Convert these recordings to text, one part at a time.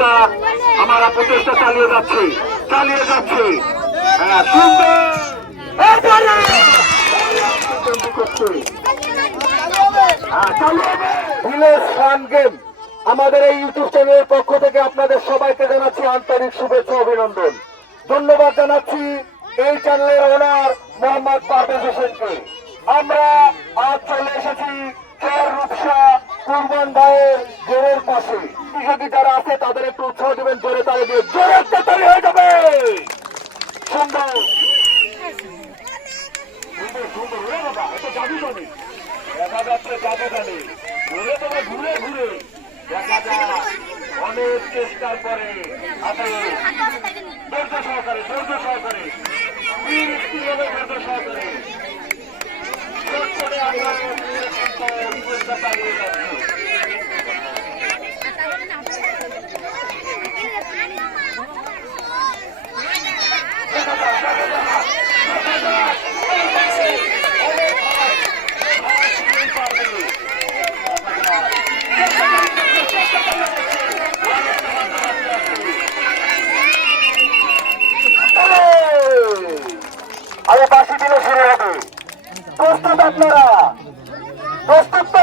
যাক আমরা প্রচেষ্টা চালিয়ে যাচ্ছি চালিয়ে যাচ্ছি। হ্যাঁ সুন্দর। হ্যাঁ, আমাদের এই ইউটিউব চ্যানেলের পক্ষ থেকে আপনাদের সবাইকে জানাচ্ছি আন্তরিক শুভেচ্ছা অভিনন্দন। ধন্যবাদ জানাচ্ছি এই চ্যানেলের ওনার মোহাম্মদ পারভেজ হোসেনকে। আমরা আজ চলে এসেছি রূপসা কুরবান ভাইয়ের জোরের পাশে। কৃষকি যারা আছে, তাদের একটু উৎসাহ দেবেন, জোরে তালে দিয়ে। জোরে তালি হয়ে যাবে! সুন্দর। অনেক চেষ্টার পরে সহকারে, ধৈর্য সহকারে। সহকারে। শেষ করে আমরা চেষ্টা চালিয়ে যাচ্ছি আমি বাসি দিলে শুরু হবে প্রস্তুত আপনারা। প্রস্তুত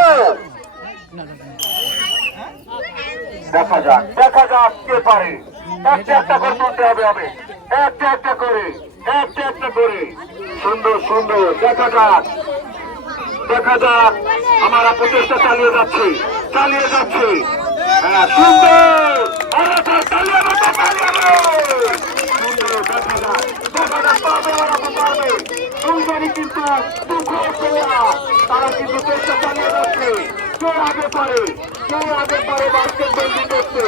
দেখা যাক দেখা যাক কে পারে। একটা একটা করে তুলতে হবে হবে একটা একটা করে একটা একটা করে। সুন্দর সুন্দর দেখা যাক। দেখা যাক আমরা প্রচেষ্টা চালিয়ে যাচ্ছি চালিয়ে যাচ্ছি। হ্যাঁ সুন্দর। দেখা যাক, দেখা যাক, পারবে ওরা পারবে। দুইজনই কিন্তু দুঃখ। তারা কিন্তু চেষ্টা চালিয়ে যাচ্ছে। কে আগে পারে কে আগে পারে বাস্কেট বন্দি করতে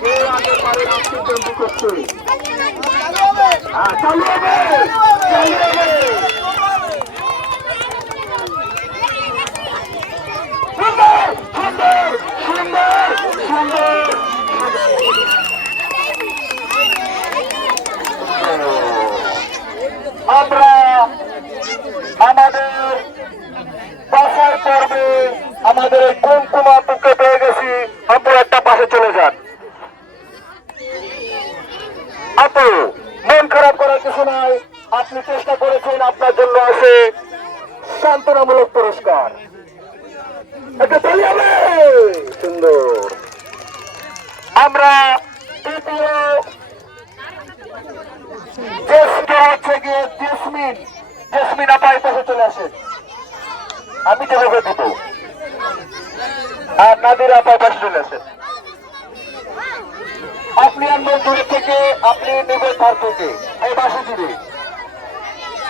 কে আগে পারে বাস্কেট বন্দি করতে হ্যাঁ চালিয়ে চালিয়ে আমরা আমাদের বাসায় পর্বে আমাদের এই কুমকুমা পুকে পেয়ে গেছি আপু একটা পাশে চলে যান আপু মন খারাপ করার কিছু নাই আপনি চেষ্টা করেছেন আপনার জন্য আছে সান্ত্বনামূলক পুরস্কার একটা তালি হবে সুন্দর আমরা তৃতীয় জ্যেষ্ঠ হচ্ছে গিয়ে জেসমিন জেসমিন আপাই পাশে চলে আসেন আমি যেভাবে দিব আর নাদির আপাই পাশে চলে আসেন আপনি আনবেন দূরে থেকে আপনি নেবেন ধার থেকে। এই বাসে দিবে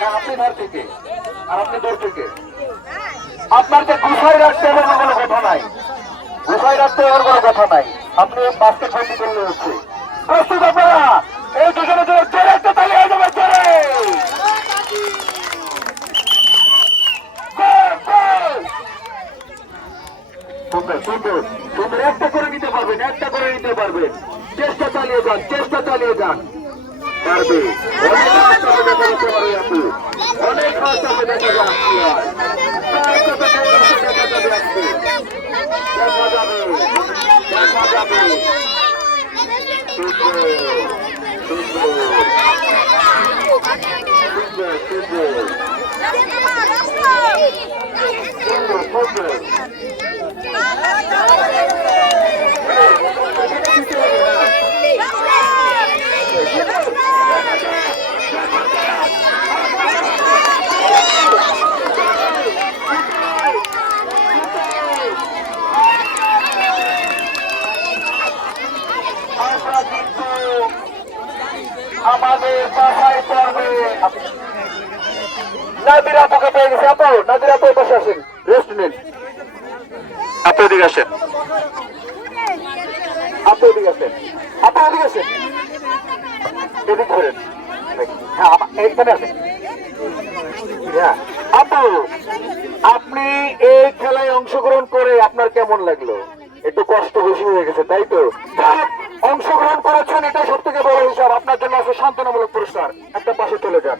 না, আপনি ধার থেকে, আর আপনি দূর থেকে। আপনার যে গুছাই রাখতে হবে কোনো কথা নাই। গুছাই রাখতে হবে কোনো কথা নাই। আপনি বাস্কেট বন্দি করলে হচ্ছে প্রস্তুত আপনারা? এই দুজনে জোরে জোরে একটা তালি হয়ে যাবে জোরে একটা করে নিতে পারবেন, একটা করে নিতে পারবেন। চেষ্টা চালিয়ে যান, চেষ্টা চালিয়ে যান। পারবে অনেক রাস্তা দেখা যেতে পারে আপনি অনেক রাস্তা দেখা যাচ্ছে তার সাথে দৌড়াতে দেখা যাবে আপনি দেখা যাবে দেখা যাবে সুন্দর সুন্দর সুন্দর সুন্দর সুন্দর পড়বে নাদির আপুকে গেছে আপু নাদির আপু পাশে আসেন রেস্ট নিন আপু এদিকে আসেন আপু এদিকে আসেন আপু এদিকে আসেন এদিক ধরেন হ্যাঁ এইখানে আসেন আপনার কেমন লাগল? একটু কষ্ট বেশি হয়ে গেছে, তাই তো? অংশগ্রহণ করেছেন এটা সব থেকে বড় হিসাব। আপনার জন্য আছে সান্ত্বনামূলক পুরস্কার। একটা পাশে চলে যান।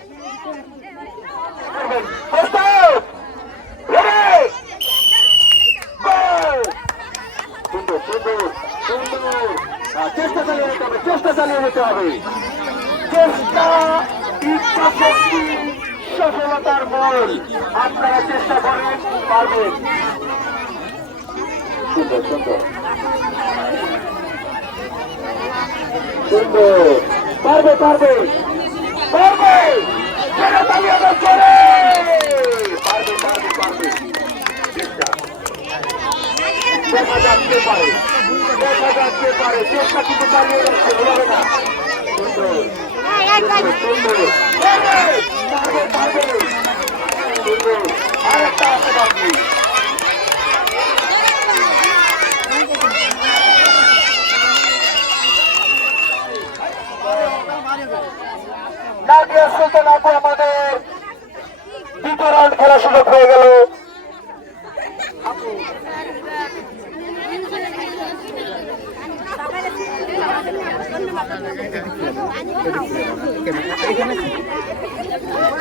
সফলতার মূল আপনারা চেষ্টা করেন পারবেন। সুন্দর সুন্দর সুন্দর পারবে পারবে পারবে পারে দেখা পারে চেষ্টা কিন্তু আরেকটা আছে বাকি নাদিয়া সুলতান আপু আমাদের দ্বিতীয় রাউন্ড খেলা সুযোগ হয়ে গেল।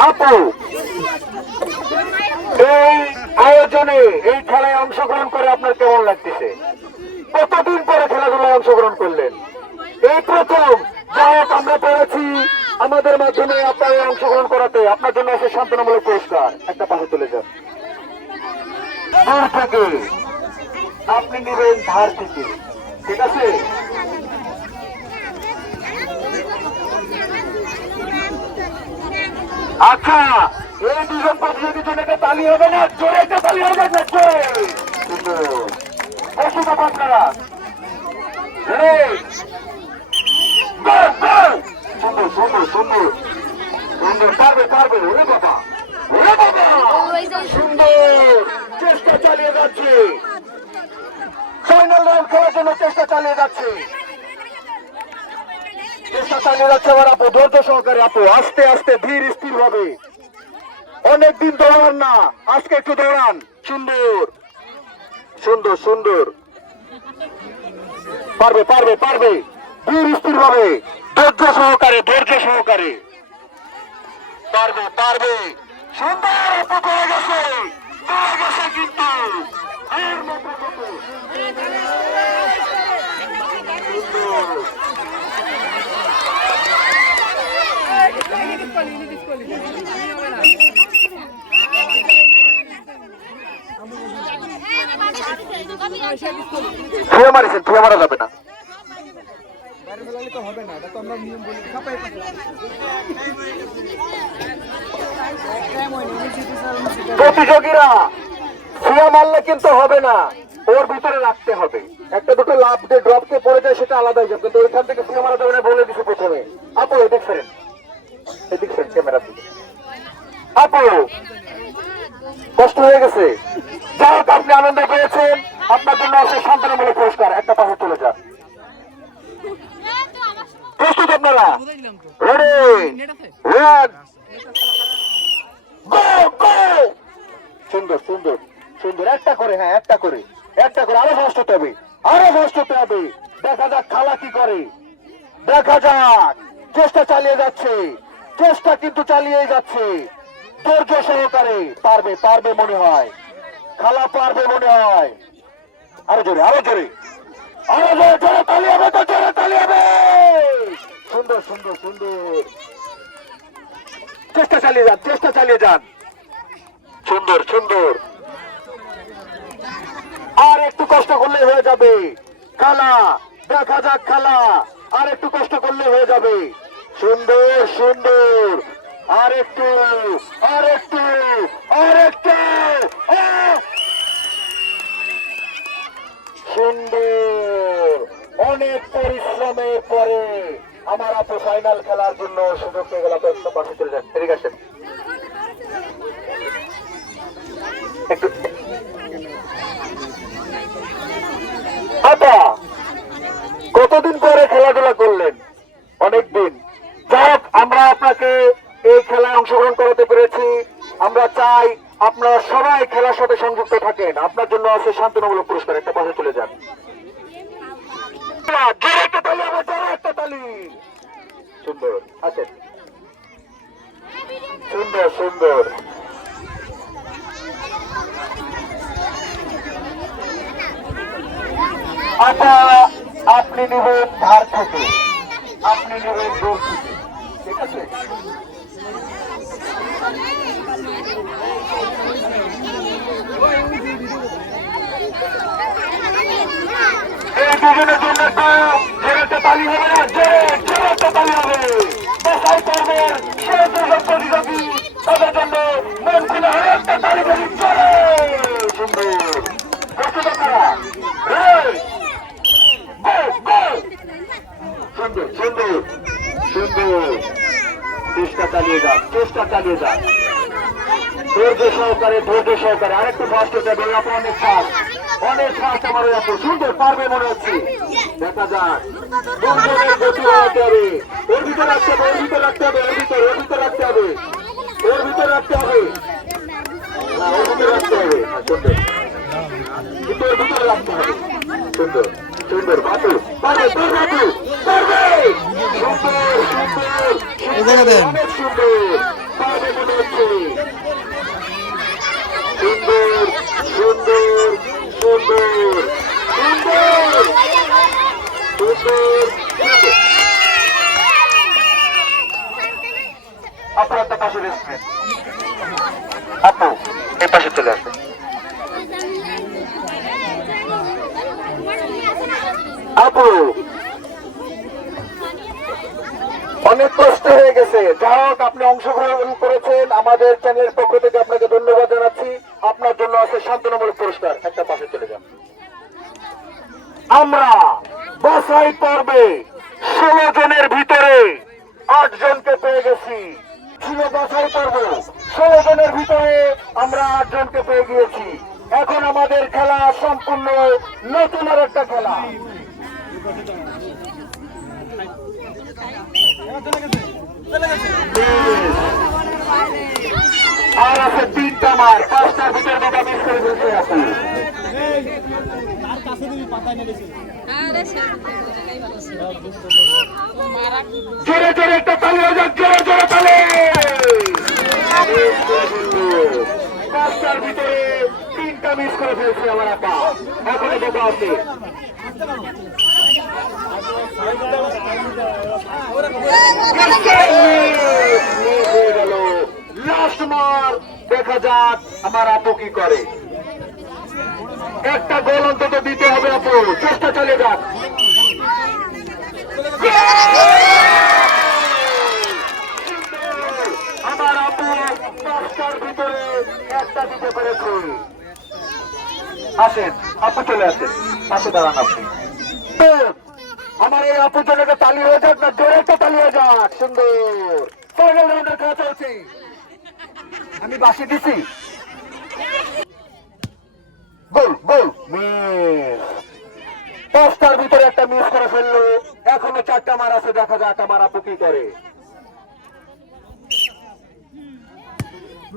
আপু, এই আয়োজনে, এই খেলায় অংশগ্রহণ করে আপনার কেমন লাগতেছে? কতদিন পরে খেলাধুলায় অংশগ্রহণ করলেন? এই প্রথম, যাই আমরা পেরেছি আমাদের মাধ্যমে আপনারা অংশগ্রহণ করাতে আপনার জন্য আছে সান্ত্বনামূলক পুরস্কার। একটা পাশে তুলে যান। দূর থেকে আপনি নেবেন ধার থেকে। ঠিক আছে? আচ্ছা এই দুজন প্রতিযোগী জন্য তালি হবে না? জোরে একটা তালি হবে না? জোরে। আপনারা। সুন্দর সুন্দর সুন্দর। সুন্দর, পারবে পারবে। ওরে বাবা ওরে বাবা। সুন্দর, চেষ্টা চালিয়ে যাচ্ছে। ফাইনাল রাউন্ড খেলার জন্য চেষ্টা চালিয়ে যাচ্ছে। চেষ্টা চালিয়ে যাচ্ছে আবার আপু, ধৈর্য সহকারে আপু। আস্তে আস্তে ধীর, স্থির হবে অনেকদিন দৌড়ান না। আজকে একটু দৌড়ান। সুন্দর সুন্দর সুন্দর। পারবে পারবে পারবে। ধীর, স্থির হবে ধৈর্য সহকারে ধৈর্য সহকারে। পারবে পারবে। সুন্দর আপু পেয়ে গেছে। পেয়ে গেছে কিন্তু। থুয়ে মারিছেন থুয়ে মারা যাবে না। প্রতিযোগীরা থুয়ে মারলে কিন্তু হবে না, ওর ভিতরে রাখতে হবে। একটা দুটো লাভ দিয়ে ড্রপকে পড়ে যায় সেটা আলাদা যাবে কিন্তু ওইখান থেকে থুয়ে মারা যাবে বলে দিছি প্রথমে। আপু, এদিক ফেরেন। এদিক ফেরেন ক্যামেরা দিকে। আপু, কষ্ট হয়ে গেছে। যাই হোক, আপনি আনন্দ পেয়েছেন আপনার জন্য আছে সান্ত্বনামূলক পুরস্কার। একটা পাশে চলে যান। প্রস্তুত আপনারা? রেডি সুন্দর সুন্দর সুন্দর। একটা করে হ্যাঁ একটা করে একটা করে। আরও ফাস্ট হতে হবে, আরও ফাস্ট হতে হবে। দেখা যাক খালা কি করে। দেখা যাক। চেষ্টা চালিয়ে যাচ্ছে। চেষ্টা কিন্তু চালিয়েই যাচ্ছে। ধৈর্য সহকারে। পারবে পারবে মনে হয়। খালা পারবে মনে হয়। আরও জোরে আরও জোরে। আরও জোরে জোরে তালি হবে তো, জোরে তালি হবে! সুন্দর সুন্দর সুন্দর। চেষ্টা চালিয়ে যান, চেষ্টা চালিয়ে যান। সুন্দর সুন্দর। আর একটু কষ্ট করলে হয়ে যাবে। খালা, দেখা যাক খালা, আর একটু কষ্ট করলে হয়ে যাবে। সুন্দর সুন্দর। আর একটু আর একটু আর একটু সুন্দর। অনেক পরিশ্রমের পরে আমার আপু ফাইনাল খেলার জন্য সুযোগ পেয়ে গেল পাশে চলে যান। আসেন। একটু আপা কতদিন পরে খেলাধুলা করলেন? অনেকদিন যাই আমরা আপনাকে এই খেলায় অংশগ্রহণ করাতে পেরেছি। আমরা চাই আপনারা সবাই খেলার সাথে সংযুক্ত থাকেন। আপনার জন্য আছে শান্তনামূলক পুরস্কার। একটা পাশে চলে যান। সুন্দর সুন্দর আপা আপনি নেবেন ধার থেকে। আপনি নেবেন দূর ঠিক আছে? এই দুজনের জন্য তালি হবে না জেরে জেরাতে তালি হবে দেশাই পর্বের সেরা দুজন প্রতিযোগী, তাদের জন্য মন খুলে হয়ে একটা তালি বলি জোরে সুন্দর প্রস্তুত go. সুন্দর চেষ্টা চালিয়ে যান চেষ্টা চালিয়ে যান ধৈর্য সহকারে ধৈর্য সহকারে আরেকটু ফাস্ট হতে হবে অনেক ফাস্ট অনেক ফাস্ট আমার সুন্দর পারবে মনে হচ্ছে দেখা যাক। ওর ভিতরে রাখতে হবে ওর ভিতরে রাখতে হবে ওর ভিতরে ওর ভিতরে রাখতে হবে। ওর ভিতরে রাখতে হবে। ওর ভিতরে রাখতে হবে। সুন্দর। কিন্তু ভিতরে রাখতে হবে। সুন্দর সুন্দর বাতু পারবে তোর বাতু পারবে সুন্দর সুন্দর এই জায়গা দেন। অনেক সুন্দর। পারবে মনে হচ্ছে। সুন্দর সুন্দর সুন্দর সুন্দর সুন্দর সুন্দর। অনেক কষ্ট হয়ে গেছে। যাই হোক, আপনি অংশগ্রহণ করেছেন। আমাদের চ্যানেলের পক্ষ থেকে আপনাকে ধন্যবাদ জানাচ্ছি। আপনার জন্য আছে শান্তনামূলক পুরস্কার। একটা পাশে চলে যান। আমরা বাসাই পর্বে ষোলো জনের ভিতরে আট জনকে পেয়ে গেছি। ছিল বাছাই পর্ব। ষোলো জনের ভিতরে আমরা আট জনকে পেয়ে গিয়েছি। এখন আমাদের খেলা সম্পূর্ণ নতুন আর একটা খেলা। আর আছে তিনটা মার, পাঁচটার ভিতরে দুটা মিস করে বসে আছে জোরে জোরে, একটা তালি হয়ে জোরে জোরে তালি। পাঁচটার ভিতরে তিনটা মিস করে ফেলছে আমার আপা এখনও দুটো আছে। লাস্ট দেখা যাক আমার আপু কি করে। একটা গোল অন্তত দিতে হবে আপু। চেষ্টা চালিয়ে যাক। আমার আপু ভিতরে একটা দিতে পেরেছে। আসেন, আপু চলে আসেন। পাশে দাঁড়ান আপনি। আমার এই আপু জনকে তালি হয়ে যাক না? জোরে একটা তালি হয়ে যাক, সুন্দর। ফাইনাল রাউন্ডের চলছে। আমি বাসি দিছি। গোল গোল পাঁচটার ভিতরে একটা মিস করে ফেলল। এখনও চারটা মার আছে, দেখা যাক আমার আপু কি করে।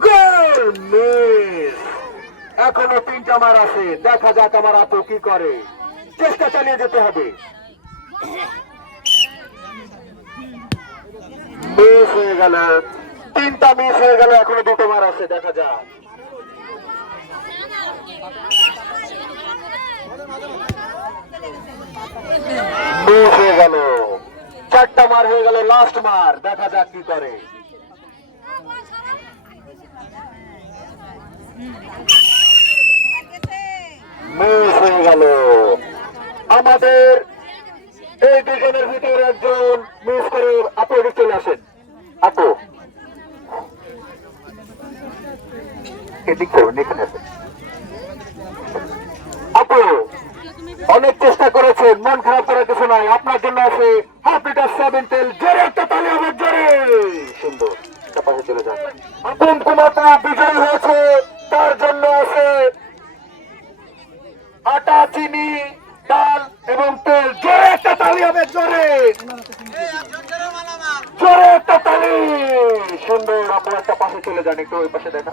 গোল এখনও তিনটা মার আছে, দেখা যাক আমার আপু কি করে। চেষ্টা চালিয়ে যেতে হবে। মিস হয়ে গেল। তিনটা মিস হয়ে গেল, এখনও দুটো মার আছে, দেখা যাক। মিস হয়ে গেল। চারটা মার হয়ে গেল লাস্ট মার। দেখা যাক কি করে। আমাদের এই দুজনের ভিতরে একজন মিস করে আপু চলে আসেন। আপু। এদিক করুন, এখানে আসেন। আপু অনেক চেষ্টা করেছেন, মন খারাপ করার কিছু নয় আপনার জন্য আছে হাফ লিটার সেভেন তেল, জোরে একটা তালি হবে, জোরে। সুন্দর পাশে চলে যান। আপন কুমাতা বিজয়ী হয়েছে, তার জন্য আছে আটা, চিনি, ডাল এবং তেল। জোরে একটা তালি হবে, জোরে। জোরে একটা তালি। সুন্দর, আপনার একটা পাশে চলে যান, একটু ওই পাশে দেখা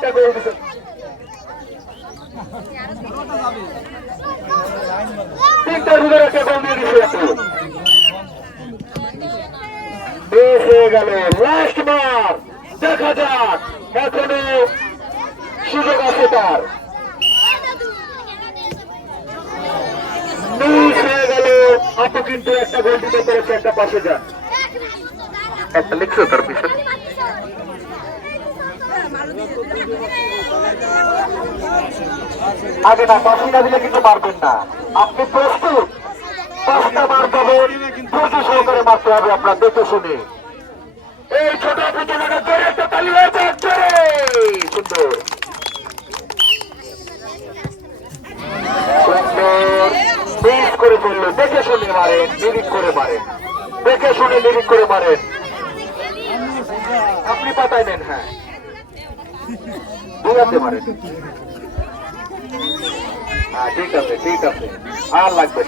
একটা গোল দিছে। তিনটার ভিতরে একটা গোল দিয়ে এখন। বেশ হয়ে গেল। লাস্ট মার দেখা যাক, এখনও সুযোগ আছে তার। হয়ে গেল। আপু কিন্তু একটা গোল দিতে পেরেছে, একটা পাশে যান। একটা লিখছো তার পিছনে? আগে না না দিলে কিন্তু পারবেন না। আপনি প্রস্তুত? পাঁচটা মার পাবেন ধৈর্য সহকারে মারতে হবে আপনার দেখে শুনে। এই ছোট সুন্দর। সুন্দর। মিস করে ফেলল, দেখে শুনে মারেন নিরিক করে মারেন। দেখে শুনে নিরিক করে মারেন। আপনি পাতায় নেন হ্যাঁ। বুঝাতে মারেন হ্যাঁ ঠিক আছে ঠিক আছে। আর লাগবে।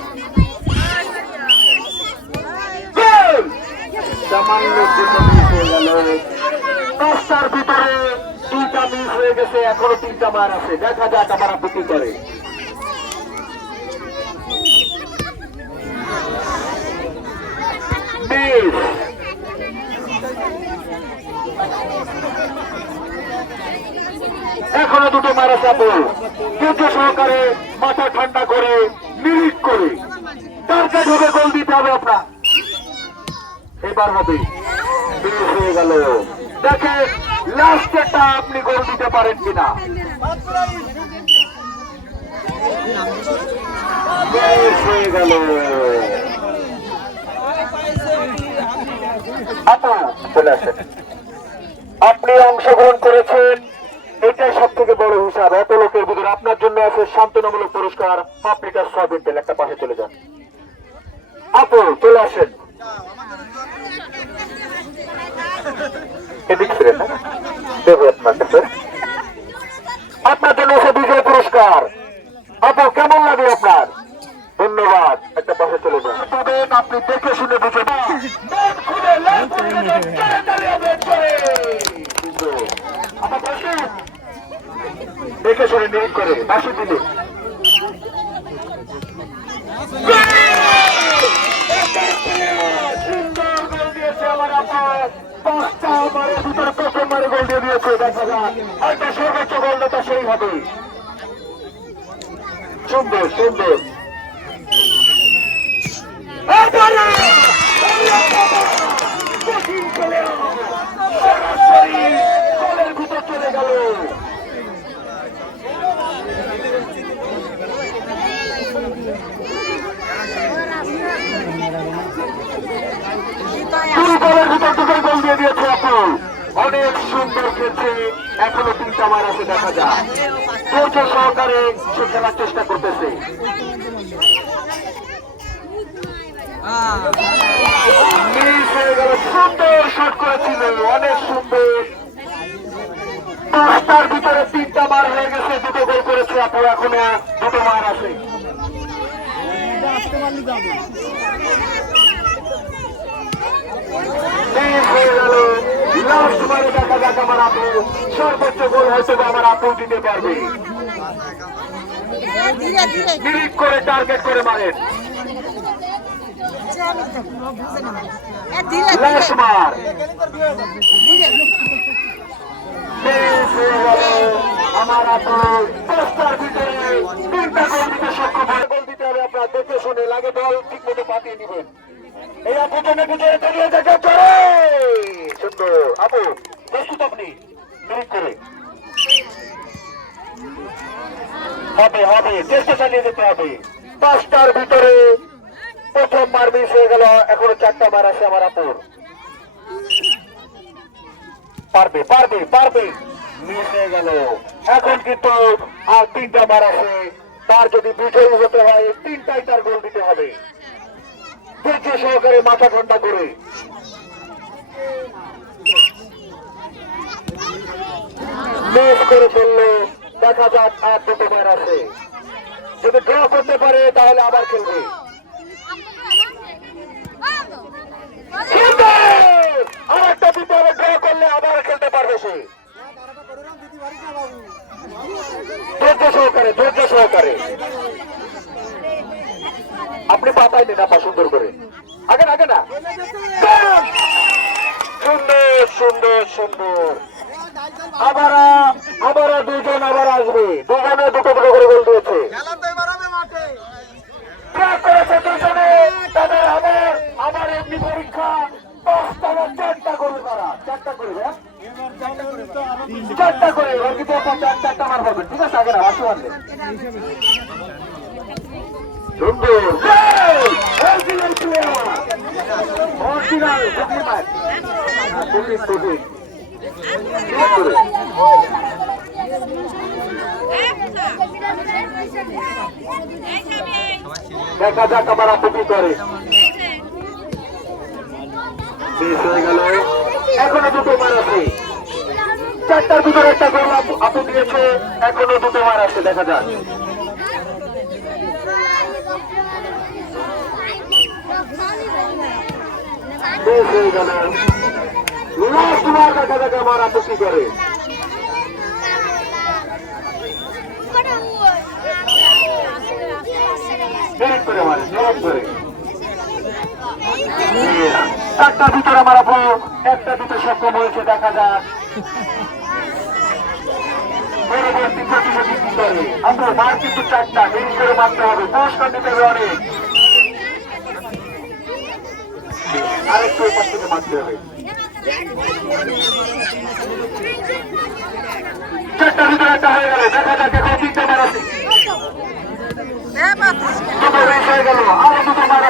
সামান্য দশটার ভিতরে দুইটা মিস হয়ে গেছে, এখনও তিনটা মার আছে। দেখা যাক আমার আপত্তি করে মিস এখনও দুটো মারা চাপো ধৈর্য সহকারে মাথা ঠান্ডা করে, নিরিখ করে। টার্গেট হবে গোল দিতে হবে আপনার? এবার হবে। হয়ে গেল। দেখেন লাস্টেরটা আপনি গোল দিতে পারেন কিনা। হয়ে গেল। আপু চলে আসেন। আপনি অংশগ্রহণ করেছেন। এটাই সব থেকে বড় হিসাব। এত লোকের ভিতরে আপনার জন্য আছে শান্তনামূলক পুরস্কার। আফ্রিকার সয়াবিন একটা পাশে চলে যান। আপু, চলে আসেন। আপনার আপনার জন্য আছে বিজয় পুরস্কার। আপু, কেমন লাগে আপনার? ধন্যবাদ। একটা পাশে চলে যান। আপনি দেখে শুনে বুঝে দেখে শুনে নিরিখ করে বাসি দিলে পাঁচটা ওভারের ভিতরে প্রথম বারে গোল দিয়ে দিয়েছে দেখা যাক হয়তো সর্বোচ্চ গোলদাতা সেই হবে সুন্দর সুন্দর এবারে! কঠিন চলে এলো। সরাসরি গোলের ভিতর চলে গেল দুই বলের ভিতর দুটোই গোল দিয়ে দিয়েছে আপু অনেক সুন্দর খেলছে তিনটা আছে দেখা যায়। ধৈর্য সহকারে সে খেলার চেষ্টা করতেছে। সুন্দর শট করেছিল অনেক সুন্দর। পাঁচটার ভিতরে তিনটা মার হয়ে গেছে, দুটো গোল করেছে আপু, এখনও দুটো মার আছে। হয়ে গেল সর্বোচ্চ গোল হয়তো আমার আপু দিতে পারবে ধীরে করে টার্গেট করে মারেন। আমার আপু দশটার ভিতরে সক্ষম হয় দিতে হবে আপনার দেখে শুনে লাগে বল ঠিক মতো পাঠিয়ে নিবেন ভিতরে দাঁড়িয়ে দেখে চলে সুন্দর আপু প্রস্তুত আপনি। নিরিখ করে। হবে হবে, চেষ্টা চালিয়ে যেতে হবে। পাঁচটার ভিতরে প্রথম মিস হয়ে গেল, এখনও চারটা মার আছে আমার আপুর পারবে পারবে পারবে। মিস হয়ে গেল। এখন কিন্তু আর তিনটা মার আছে। তার যদি বিজয়ী হতে হয়, তিনটাই তার গোল দিতে হবে। ধৈর্য সহকারে মাথা ঠান্ডা করে। ফেলল দেখা যাক আর দুটো মার আছে। যদি ড্র করতে পারে, তাহলে আবার খেলবে! আর একটা হবে ড্র করলে আবার খেলতে পারবে সে। ধৈর্য সহকারে ধৈর্য সহকারে। আপনি পাতায় দিন আপা, সুন্দর করে। আগে আগে না! সুন্দর সুন্দর সুন্দর। আবার আবার দুজন আবার আসবে। দুটো করে চারটা করে হ্যাঁ? চার ঠিক আছে আনলে সুন্দর original player original booking match booking booking দেখা যাক। আবার আপু কি করে শেষ হয়ে গেল এখনও দুটো মার আছে চারটার ভিতরে একটা গোল আপু দিয়েছে এখনও দুটো মার আছে দেখা যাক চারটার ভিতরে আমার আপু একটা দিতে সক্ষম হয়েছে দেখা যাক পরবর্তী প্রতিযোগী কি করে আমরা মার কিন্তু চারটা মিনিট করে মারতে হবে পুরস্কার দিতে হবে অনেক আরেকটু ওই পাশ থেকে মারতে হবে চারটার ভিতরে একটা হয়ে গেল দেখা যাক এখন তিনটা মার আছে দুটো আরও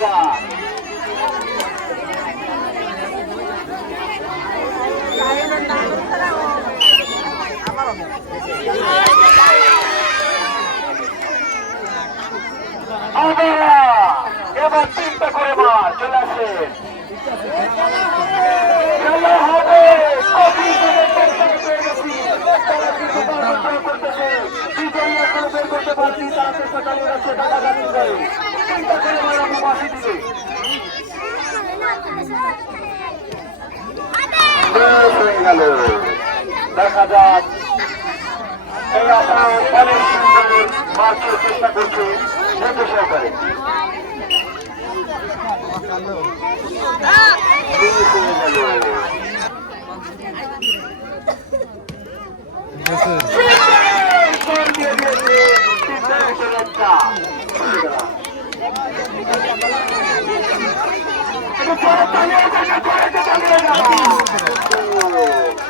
যাক এবার তিনটা করে মার চলে আসেন খেলা হবে কফি। বিজয়ী এখনও বের করতে পারছি, তারা চেষ্টা চালিয়ে যাচ্ছে, করে। করে মার দিবে। দেখা যাক এই আপনার অনেক সুন্দর মার্চের চেষ্টা করছে ধৈর্য সহকারে শেষ হয়ে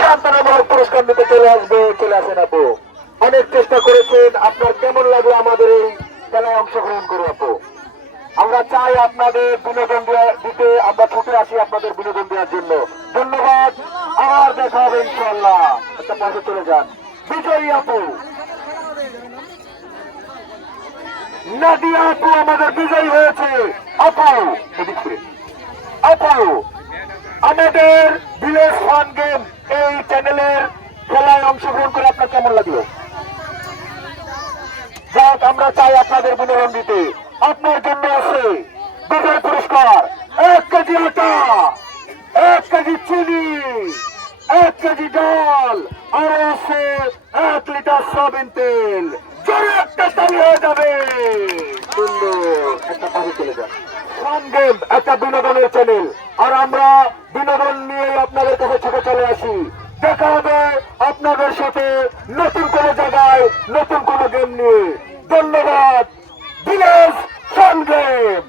সান্ত্বনামূলক পুরস্কার নিতে চলে আসবে, চলে আসেন আপু। অনেক চেষ্টা করেছেন, আপনার কেমন লাগল আমাদের এই খেলায় অংশগ্রহণ করে আপু? আমরা চাই আপনাদের বিনোদন দিতে, আমরা ছুটে আসি আপনাদের বিনোদন দেওয়ার জন্য। ধন্যবাদ, আবার দেখা হবে ইনশাল্লাহ একটা পাশে চলে যান। বিজয়ী আপু। নাদিয়া আপু আমাদের বিজয়ী হয়েছে। আপু আপু, আমাদের ভিলেজ ফান গেম এই চ্যানেলের খেলায় অংশগ্রহণ করে আপনার কেমন লাগল? যাক, আমরা চাই আপনাদের বিনোদন দিতে। আপনার জন্য আছে বিজয় পুরস্কার। এক কেজি আটা, এক কেজি চিনি, এক কেজি ডাল, আর আছে এক লিটার সয়াবিন তেল। জোরে একটা সুন্দর, একটা পাশে চলে যান একটা বিনোদনের চ্যানেল আর আমরা বিনোদন নিয়ে আপনাদের কাছে ছুটে চলে আসি। দেখা হবে আপনাদের সাথে নতুন কোন জায়গায়, নতুন কোন গেম নিয়ে। ধন্যবাদ। বিলাস ফান গেম